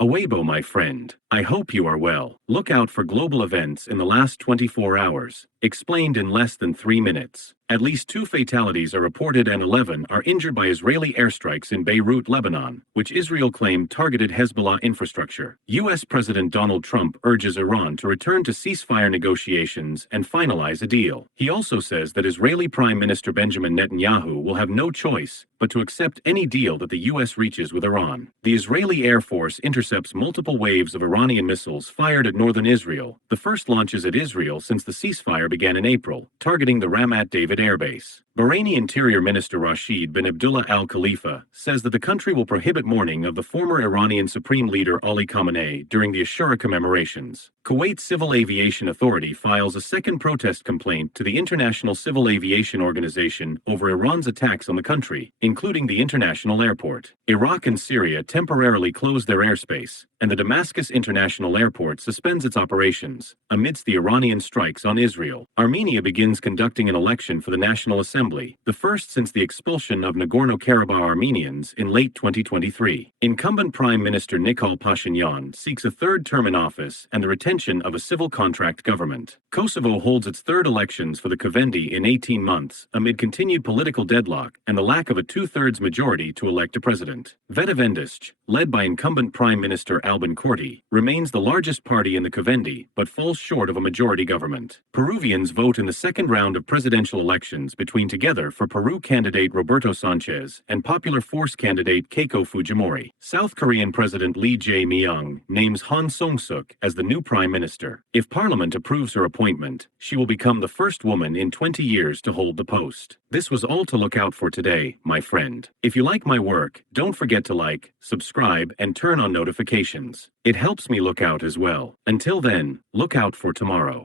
Awebo, my friend. I hope you are well. Look out for global events in the last 24 hours. Explained in less than 3 minutes. At least 2 fatalities are reported and 11 are injured by Israeli airstrikes in Beirut, Lebanon, which Israel claimed targeted Hezbollah infrastructure. U.S. President Donald Trump urges Iran to return to ceasefire negotiations and finalize a deal. He also says that Israeli Prime Minister Benjamin Netanyahu will have no choice but to accept any deal that the U.S. reaches with Iran. The Israeli Air Force intercepts multiple waves of Iranian missiles fired at northern Israel, the first launches at Israel since the ceasefire began in April, targeting the Ramat David Air Base. Bahraini Interior Minister Rashid bin Abdullah Al Khalifa says that the country will prohibit mourning of the former Iranian Supreme Leader Ali Khamenei during the Ashura commemorations. Kuwait Civil Aviation Authority files a second protest complaint to the International Civil Aviation Organization over Iran's attacks on the country, including the international airport. Iraq and Syria temporarily close their airspace, and the Damascus International Airport suspends its operations amidst the Iranian strikes on Israel. Armenia begins conducting an election for the National Assembly, the first since the expulsion of Nagorno-Karabakh Armenians in late 2023. Incumbent Prime Minister Nikol Pashinyan seeks a third term in office and the retention of a civil contract government. Kosovo holds its third elections for the Kuvendi in 18 months amid continued political deadlock and the lack of a two-thirds majority to elect a president. Vetevendist, led by incumbent Prime Minister Albin Kurti, remains the largest party in the Kuvendi but falls short of a majority government. Peruvians vote in the second round of presidential elections between Together for Peru candidate Roberto Sanchez and Popular Force candidate Keiko Fujimori. South Korean President Lee Jae-myung names Han Song-suk as the new prime minister. If parliament approves her appointment, she will become the first woman in 20 years to hold the post. This was all to look out for today, my friend. If you like my work, don't forget to like, subscribe, and turn on notifications. It helps me look out as well. Until then, look out for tomorrow.